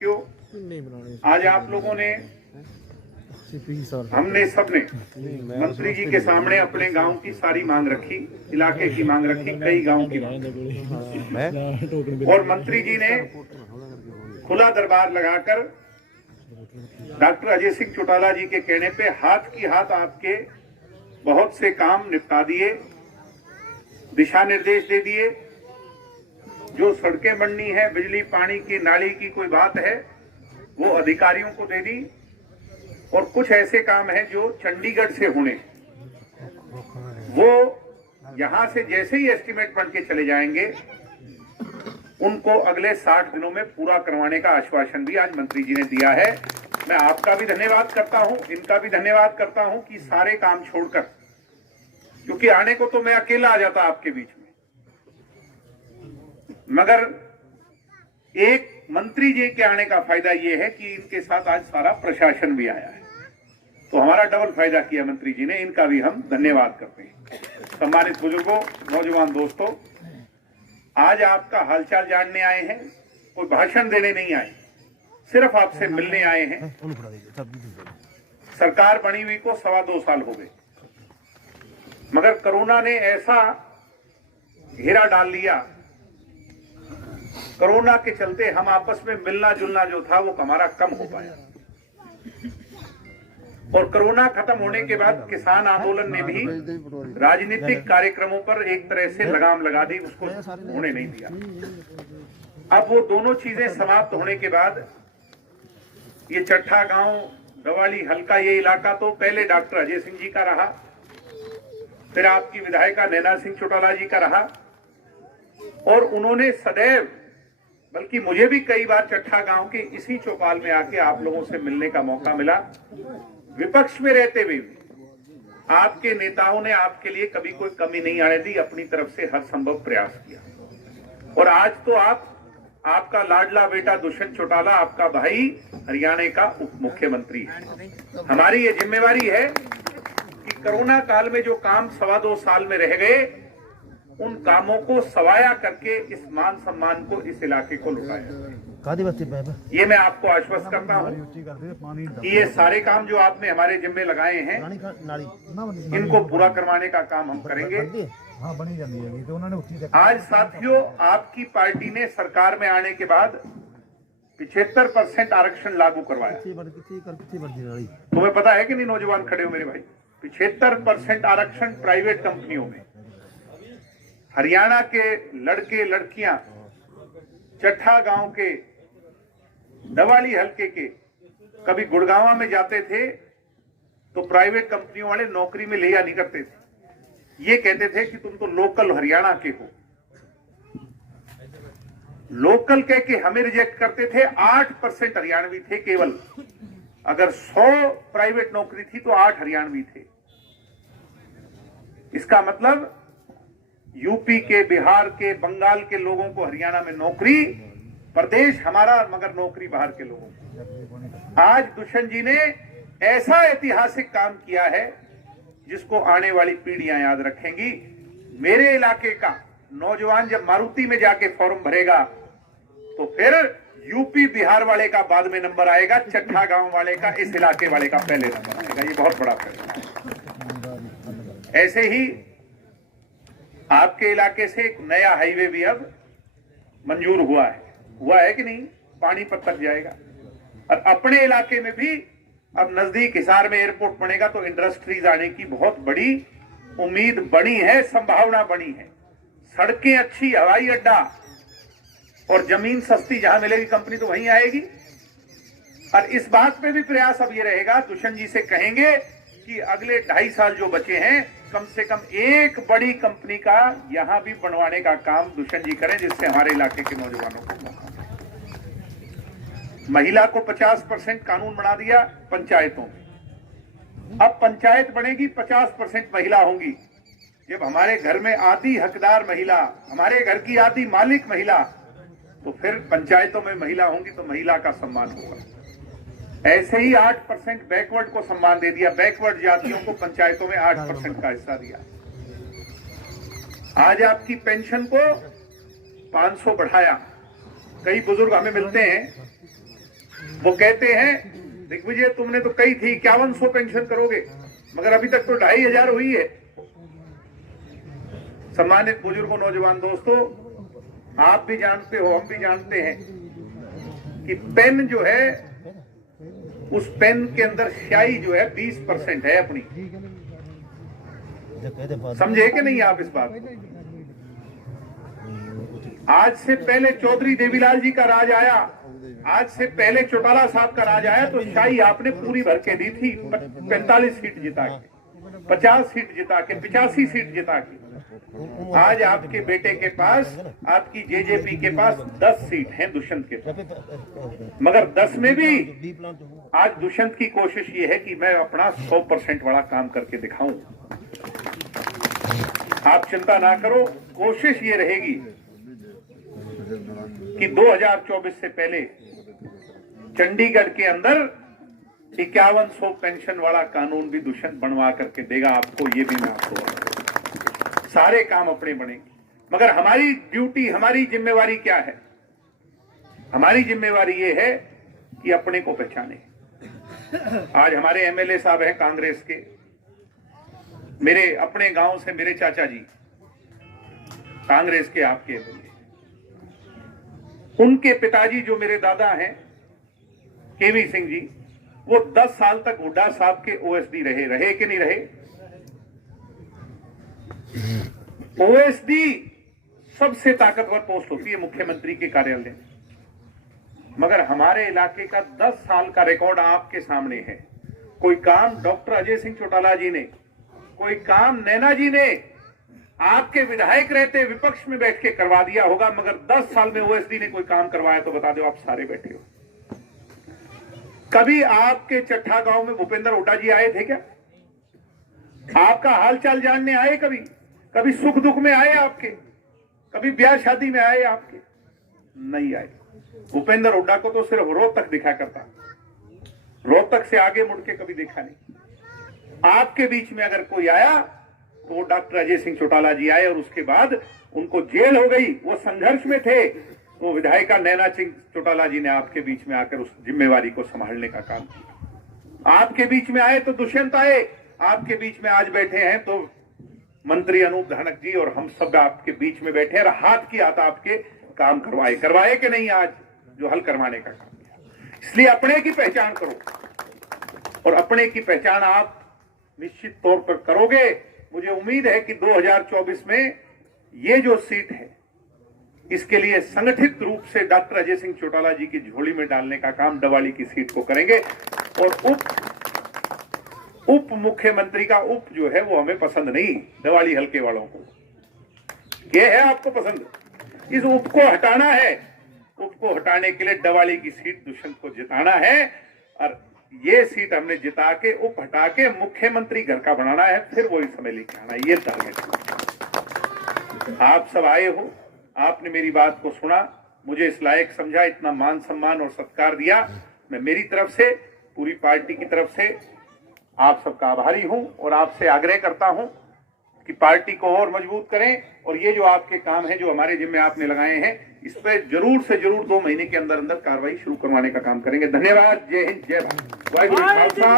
क्यों आज आप लोगों ने हमने सबने मंत्री जी के सामने अपने गांव की सारी मांग रखी, इलाके की मांग रखी, कई गांव की मांग और मंत्री जी ने खुला दरबार लगाकर डॉक्टर अजय सिंह चौटाला जी के कहने पे हाथ की हाथ आपके बहुत से काम निपटा दिए, दिशा निर्देश दे दिए। जो सड़कें बननी है, बिजली पानी की नाली की कोई बात है, वो अधिकारियों को दे दी। और कुछ ऐसे काम हैं जो चंडीगढ़ से होने, वो यहां से जैसे ही एस्टीमेट बन के चले जाएंगे, उनको अगले 60 दिनों में पूरा करवाने का आश्वासन भी आज मंत्री जी ने दिया है। मैं आपका भी धन्यवाद करता हूं, इनका भी धन्यवाद करता हूं कि सारे काम छोड़कर, क्योंकि आने को तो मैं अकेला आ जाता आपके बीच में, मगर एक मंत्री जी के आने का फायदा यह है कि इनके साथ आज सारा प्रशासन भी आया है, तो हमारा डबल फायदा किया मंत्री जी ने, इनका भी हम धन्यवाद करते हैं। सम्मानित बुजुर्गों, नौजवान दोस्तों, आज आपका हालचाल जानने आए हैं, कोई भाषण देने नहीं आए, सिर्फ आपसे मिलने आए हैं। सरकार बनी हुई को 2.25 साल हो गए, मगर कोरोना ने ऐसा घेरा डाल लिया, कोरोना के चलते हम आपस में मिलना जुलना जो था वो हमारा कम हो पाया। और कोरोना खत्म होने के बाद किसान आंदोलन ने भी राजनीतिक कार्यक्रमों पर एक तरह से लगाम लगा दी, उसको होने नहीं दिया। अब वो दोनों चीजें समाप्त होने के बाद ये चट्ठा गांव, दवाली हल्का, ये इलाका तो पहले डॉक्टर अजय सिंह जी का रहा, फिर आपकी विधायिका नैना सिंह चौटाला जी का रहा, और उन्होंने सदैव, बल्कि मुझे भी कई बार चट्ठा गांव के इसी चौपाल में आके आप लोगों से मिलने का मौका मिला। विपक्ष में रहते हुए आपके नेताओं ने आपके लिए कभी कोई कमी नहीं आने दी, अपनी तरफ से हर संभव प्रयास किया। और आज तो आपका लाडला बेटा दुष्यंत चौटाला, आपका भाई, हरियाणा का उप मुख्यमंत्री है। हमारी ये जिम्मेवारी है कि कोरोना काल में जो काम 2.25 साल में रह गए, उन कामों को सवाया करके इस मान सम्मान को, इस इलाके को लुटाया। ये मैं आपको आश्वस्त करता हूँ कि ये सारे काम जो आपने हमारे जिम्मे लगाए हैं, इनको पूरा करवाने का काम हम करेंगे। आज साथियों, आपकी पार्टी ने सरकार में आने के बाद 75% आरक्षण लागू करवाया। तुम्हें पता है कि नहीं, नौजवान खड़े हो मेरे भाई, 75% आरक्षण प्राइवेट कंपनियों में। हरियाणा के लड़के लड़कियां, चट्ठा गांव के, दवाली हल्के के, कभी गुड़गांवा में जाते थे तो प्राइवेट कंपनियों वाले नौकरी में लिया नहीं करते थे। ये कहते थे कि तुम तो लोकल हरियाणा के हो। लोकल कह के हमें रिजेक्ट करते थे। 8% हरियाणवी थे केवल। अगर 100 प्राइवेट नौकरी थी तो 8 हरियाणवी थे। इसका मतलब यूपी के, बिहार के, बंगाल के लोगों को हरियाणा में नौकरी, प्रदेश हमारा, मगर नौकरी बाहर के लोगों को। आज दुष्यंत जी ने ऐसा ऐतिहासिक काम किया है जिसको आने वाली पीढ़ियां याद रखेंगी। मेरे इलाके का नौजवान जब मारुति में जाके फॉर्म भरेगा तो फिर यूपी बिहार वाले का बाद में नंबर आएगा, चट्ठा गांव वाले का, इस इलाके वाले का पहले नंबर आएगा। ये बहुत बड़ा फैसला है। ऐसे ही आपके इलाके से एक नया हाईवे भी अब मंजूर हुआ है कि नहीं, पानीपत तक जाएगा। और अपने इलाके में भी अब नजदीक हिसार में एयरपोर्ट बनेगा तो इंडस्ट्रीज आने की बहुत बड़ी उम्मीद बनी है, संभावना बनी है। सड़कें अच्छी, हवाई अड्डा और जमीन सस्ती, जहां मिलेगी कंपनी तो वहीं आएगी। और इस बात पे भी प्रयास अब ये रहेगा, दुष्यंत जी से कहेंगे कि अगले 2.5 साल जो बचे हैं, कम से कम एक बड़ी कंपनी का यहां भी बनवाने का काम दुष्यंत जी करें, जिससे हमारे इलाके के नौजवानों को मौका मिले। महिला को 50% कानून बना दिया पंचायतों में। अब पंचायत बनेगी, 50% महिला होंगी। जब हमारे घर में आधी हकदार महिला, हमारे घर की आधी मालिक महिला, तो फिर पंचायतों में महिला होंगी तो महिला का सम्मान होगा। ऐसे ही 8% बैकवर्ड को सम्मान दे दिया, बैकवर्ड जातियों को पंचायतों में 8% का हिस्सा दिया। आज आपकी पेंशन को 500 बढ़ाया। कई बुजुर्ग हमें मिलते हैं वो कहते हैं दिग्विजय तुमने तो कही थी 5100 पेंशन करोगे, मगर अभी तक तो 2500 हुई है। सम्मानित बुजुर्गों, नौजवान दोस्तों, आप भी जानते हो, हम भी जानते हैं कि पेन जो है, उस पेन के अंदर स्याही जो है 20% है अपनी। समझे कि नहीं आप इस बात को? आज से पहले चौधरी देवीलाल जी का राज आया, आज से पहले चौटाला साहब का राज आया तो शाही आपने पूरी भर के दी थी, 45 सीट जिता के, 50 सीट जिता के, 85 सीट जिता के। आज आपके बेटे के पास, आपकी जेजेपी के पास 10 सीट हैं दुष्यंत के पास, मगर 10 में भी आज दुष्यंत की कोशिश ये है कि मैं अपना 100% वाला काम करके दिखाऊं। आप चिंता ना करो, कोशिश ये रहेगी कि 2024 से पहले चंडीगढ़ के अंदर 5100 पेंशन वाला कानून भी दुष्यंत बनवा करके देगा आपको। ये भी मैं आपको, सारे काम अपने बनेंगे। मगर हमारी ड्यूटी, हमारी जिम्मेवारी क्या है? हमारी जिम्मेवारी ये है कि अपने को पहचाने। आज हमारे एमएलए साहब हैं कांग्रेस के, मेरे अपने गांव से मेरे चाचा जी कांग्रेस के आपके एमएलए, उनके पिताजी जो मेरे दादा हैं केवी सिंह जी, वो 10 साल तक हुड्डा साहब के ओएसडी रहे कि नहीं रहे? ओएसडी सबसे ताकतवर पोस्ट होती है मुख्यमंत्री के कार्यालय में, मगर हमारे इलाके का 10 साल का रिकॉर्ड आपके सामने है। कोई काम डॉक्टर अजय सिंह चौटाला जी ने, कोई काम नैना जी ने आपके विधायक रहते विपक्ष में बैठ के करवा दिया होगा, मगर 10 साल में ओएसडी ने कोई काम करवाया तो बता दो, आप सारे बैठे हो। कभी आपके चट्ठा गांव में भूपेंद्र हुड्डा जी आए थे क्या? आपका हालचाल जानने आए? कभी सुख दुख में आए आपके? कभी ब्याह शादी में आए आपके? नहीं आए। भूपेंद्र हुड्डा को तो सिर्फ रोहतक दिखा करता, रोहतक से आगे मुड़ के कभी देखा नहीं। आपके बीच में अगर कोई आया तो वो डॉक्टर अजय सिंह चौटाला जी आए, और उसके बाद उनको जेल हो गई, वो संघर्ष में थे, तो विधायिका नैना सिंह चौटाला जी ने आपके बीच में आकर उस जिम्मेवारी को संभालने का काम किया। आपके बीच में आए तो दुष्यंत आए, आपके बीच में आज बैठे हैं तो मंत्री अनूप धानक जी और हम सब आपके बीच में बैठे हैं, और हाथ की हाथ आपके काम करवाए कि नहीं आज जो हल करवाने का काम किया। इसलिए अपने की पहचान करो, और अपने की पहचान आप निश्चित तौर पर करोगे। मुझे उम्मीद है कि 2024 में ये जो सीट है, इसके लिए संगठित रूप से डॉक्टर अजय सिंह चौटाला जी की झोली में डालने का काम डवाली की सीट को करेंगे। और उप मुख्यमंत्री का उप जो है वो हमें पसंद नहीं, डवाली हल्के वालों को। ये है आपको पसंद? इस उप को हटाना है। उप को हटाने के लिए डवाली की सीट दुष्यंत को जिताना है, और ये सीट हमने जिता के उप हटा के मुख्यमंत्री घर का बनाना है, फिर वही समय लेके आना। ये टारगेट। आप सब आए हो, आपने मेरी बात को सुना, मुझे इस लायक समझा, इतना मान सम्मान और सत्कार दिया। मैं मेरी तरफ से, पूरी पार्टी की तरफ से आप सबका आभारी हूं, और आपसे आग्रह करता हूं कि पार्टी को और मजबूत करें, और ये जो आपके काम है, जो हमारे जिम्मे आपने लगाए हैं, इस पर जरूर से जरूर 2 महीने के अंदर अंदर कार्रवाई शुरू करवाने का काम करेंगे। धन्यवाद। जय हिंद, जय भारत। वाहिगुरू खालसा।